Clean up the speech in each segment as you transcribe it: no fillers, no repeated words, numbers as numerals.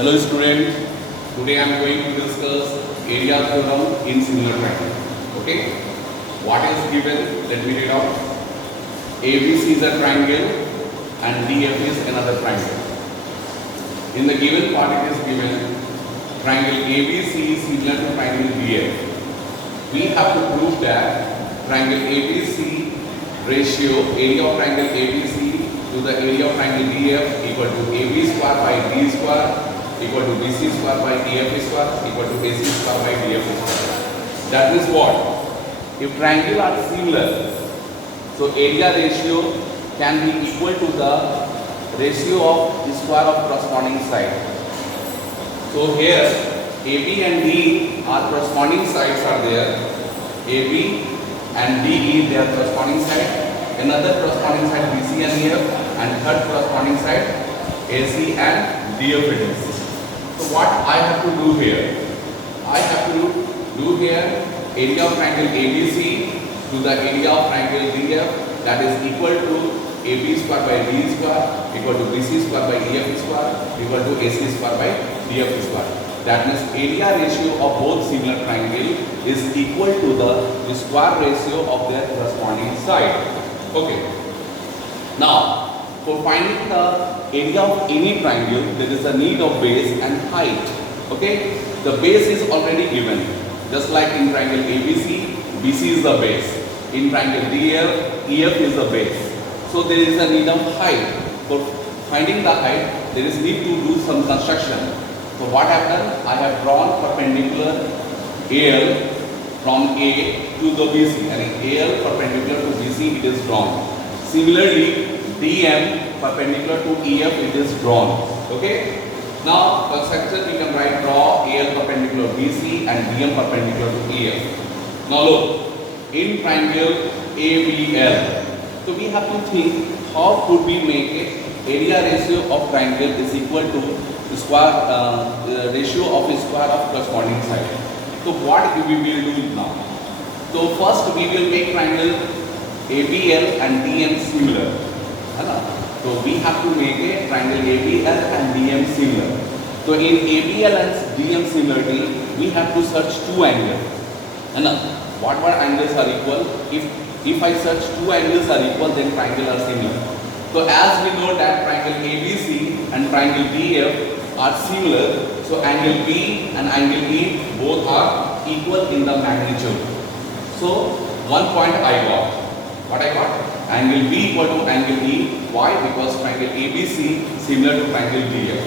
Hello students, today I am going to discuss area theorem in similar triangle. Okay, what is given? Let me read out. ABC is a triangle and DF is another triangle. In the given part it is given triangle ABC is similar to triangle DF. We have to prove that triangle ABC ratio, area of triangle ABC to the area of triangle DF equal to AB square by D square equal to BC square by DF square equal to AC square by DF square. That is what? If triangles are similar, so area ratio can be equal to the ratio of the square of corresponding side. So here AB and D are corresponding sides are there. AB and DE they are corresponding side. Another corresponding side BC and EF, and third corresponding side AC and DF it is. So what I have to do here? I have to do here area of triangle ABC to the area of triangle DF, that is equal to AB square by D square equal to BC square by EF square equal to AC square by DF square. That means area ratio of both similar triangle is equal to the square ratio of their corresponding side. Okay. Now, for finding the area of any triangle, there is a need of base and height. Okay, the base is already given. Just like in triangle ABC, BC is the base. In triangle DF, EF is the base. So there is a need of height. For finding the height, there is need to do some construction. So what I have done? I have drawn perpendicular AL from A to the BC, and AL perpendicular to BC it is drawn. Similarly, DM perpendicular to EF it is drawn. Okay. Now construction we can write draw AL perpendicular BC and DM perpendicular to EF. Now look, in triangle ABL, so we have to think how could we make it area ratio of triangle is equal to square ratio of square of corresponding side. So what we will do now? So first we will make triangle ABL and DM similar. So we have to make a triangle ABL and DM similar. So in ABL and DM similarity, we have to search two angles. Whatever angles are equal, if I search two angles are equal, then triangle are similar. So as we know that triangle ABC and triangle DF are similar, so angle B and angle E both are equal in the magnitude. So 1 point I got. What I got? Angle B equal to angle E. Why? Because triangle ABC similar to triangle DF.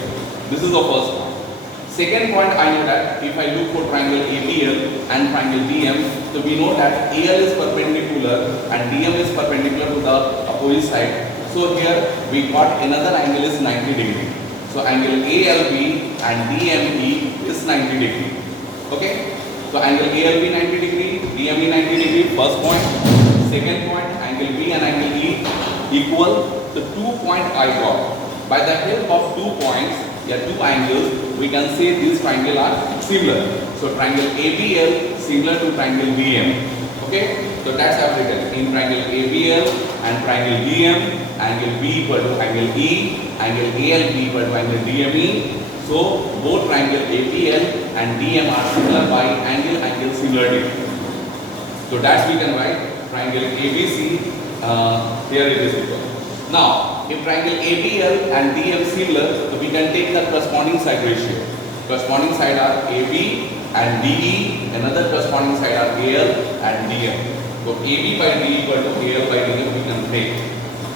This is the first point. Second point, I know that if I look for triangle ABL and triangle DM, so we know that AL is perpendicular and DM is perpendicular to the opposite side. So here we got another angle is 90 degree. So angle ALB and DME is 90 degree. Okay. So angle ALB 90 degree, DME 90 degree. First point. Second point, angle B and angle E equal. The 2 point I got. By the help of 2 points, two angles, we can say these triangles are similar. So triangle ABL similar to triangle DM. Okay. So that's how written. In triangle ABL and triangle DM, angle B equal to angle E, angle ALB equal to angle DME. So both triangle ABL and DM are similar by angle similarity. So that's we can write triangle ABC, here it is equal. Now, if triangle ABL and DM similar, so we can take the corresponding side ratio. Corresponding side are AB and DE, another corresponding side are AL and DM. So AB by D equal to AL by DM we can take.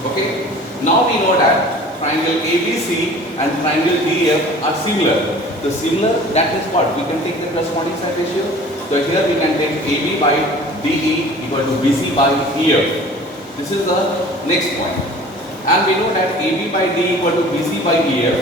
Okay. Now we know that triangle ABC and triangle DF are similar. The similar, that is what? We can take the corresponding side ratio. So here we can take AB by DE equal to BC by EF. This is the next point. And we know that AB by D equal to BC by EF.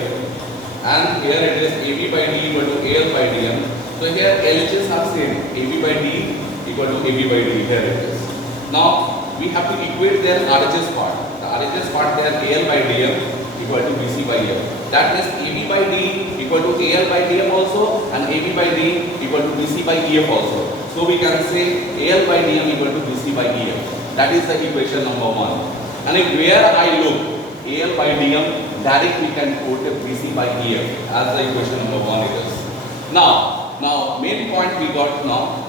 And here it is AB by D equal to AL by DM. So here LHS are same. AB by D equal to AB by D. Here it is. Now we have to equate their RHS part. The RHS part there AL by DM equal to BC by EF. That means AB by D equal to AL by DM also, and AB by D equal to BC by EF also. So we can say AL by DM equal to BC by EF. That is the equation number 1. And if where I look, AL by DM direct we can put BC by EF as the equation number 1 it is. Now main point we got now.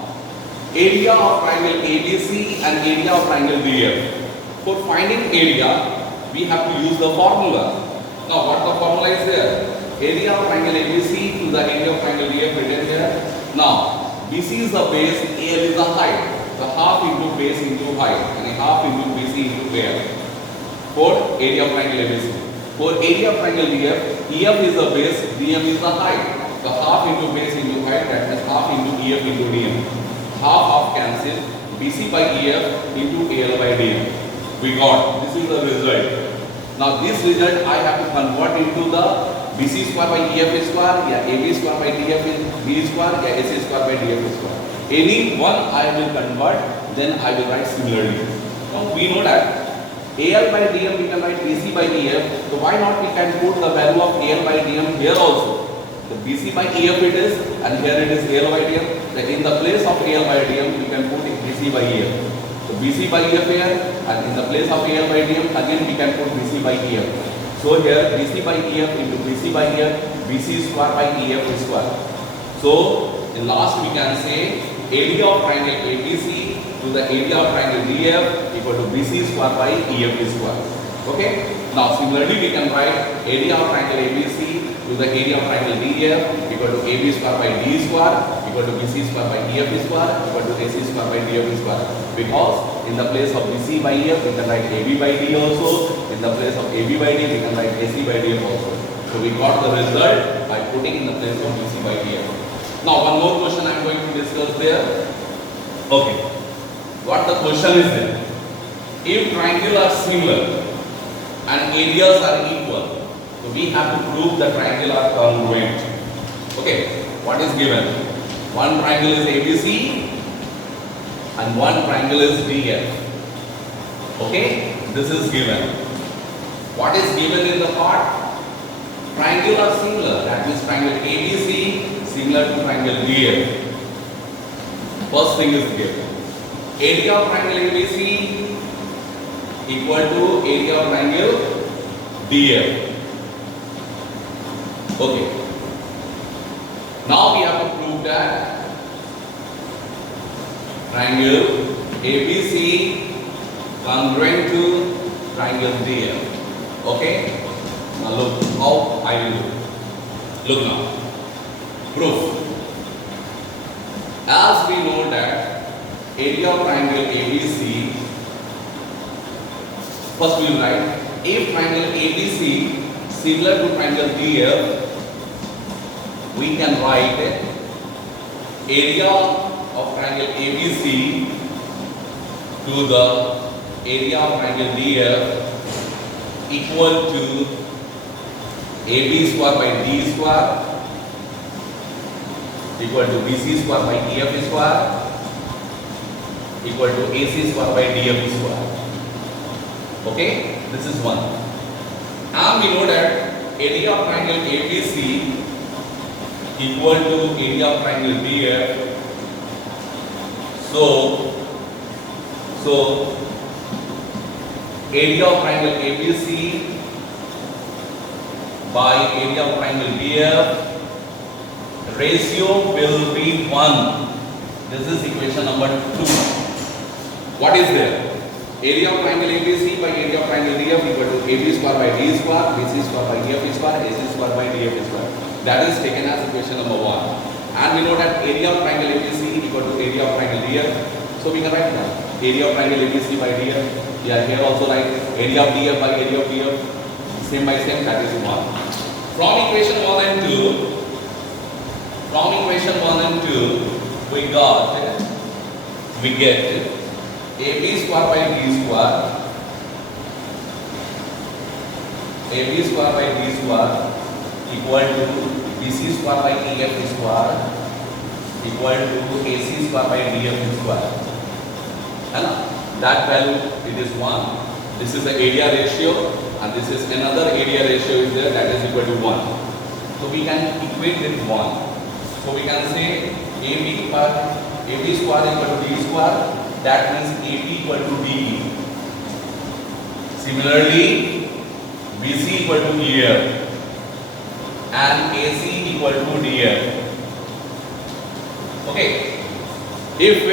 Area of triangle ABC and area of triangle DF. For finding area, we have to use the formula. Now what the formula is there? Area of triangle ABC to the area of triangle DF written here. Now BC is the base, AL is the height. The half into base into height and a half into BC into AL. For area of triangle ABC. For area of triangle DF, EF is the base, DM is the height. The half into base into height, that is half into EF into DM. Half cancel, BC by EF into AL by DM. We got, this is the result. Now this result I have to convert into the BC square by EF square, yeah, AB square by DF is B square, yeah, AC square by DF square. Any one I will convert, then I will write similarly. Now we know that AL by DM we can write BC by EF, so why not we can put the value of AL by DM here also. The BC by EF it is, and here it is AL by DM. In the place of AL by DM, we can put BC by EF. So BC by EF here, and in the place of AL by DM, again we can put BC by EF. So here BC by EF into BC by EF, BC square by EF square. So in last we can say area of triangle ABC to the area of triangle DF equal to BC square by EF square. Okay. Now similarly we can write area of triangle ABC to the area of triangle DF equal to AB square by D square equal to BC square by EF square equal to AC square by DF square. Because in the place of BC by EF we can write AB by D also. In the place of AB by D we can write AC by DF also. So we got the result by putting in the place of BC by DF. Now one more question I am going to discuss there. Okay. What the question is there? If triangles are similar and areas are equal, so we have to prove the triangle are congruent. Okay, what is given? One triangle is ABC and one triangle is DF. Okay, this is given. What is given in the part? Triangle are similar, that means triangle ABC similar to triangle DF. First thing is given. Area of triangle ABC equal to area of triangle DF. Okay. Now we have to prove that triangle ABC congruent to triangle DF. Okay. Now look how I will do. Look now. Proof. As we know that area of triangle ABC, first we will write if triangle ABC similar to triangle DF, we can write area of triangle ABC to the area of triangle DF equal to AB square by D square equal to BC square by EF square equal to AC square by DF square. Okay, this is one. And we know that area of triangle ABC equal to area of triangle DF. So area of triangle ABC by area of triangle DF ratio will be 1. This is equation number 2. What is there? Area of triangle ABC by area of triangle DF equal to AB square by D square, BC square by EF square, AC square by DF square. That is taken as equation number 1. And we know that area of triangle ABC equal to area of triangle DF. So we can write down area of triangle ABC by DF. Yeah, here also write area of DF by area of DF. Same by same, that is 1. From equation 1 and 2, we get AB square by D square equal to BC square by EF square equal to AC square by DF square. That value it is 1. This is the area ratio and this is another area ratio is there, that is equal to 1. So we can equate with 1. So we can say AB square equal to D square, that means AB equal to DE. Similarly, BC equal to EF and AC equal to DF. Okay, if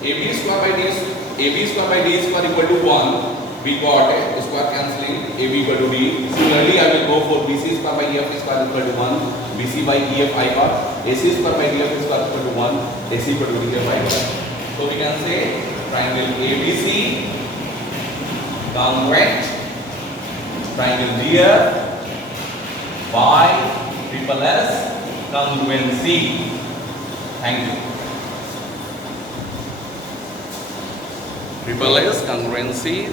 AB square by D square equal to 1, we got a square cancelling, AB equal to D. Similarly, I will go for BC square by EF square equal to 1, BC by EF I got, AC square by DF square equal to 1, AC equal to DF I got. So we can say triangle ABC congruent triangle DF by triple S congruency. Thank you. Triple S congruency.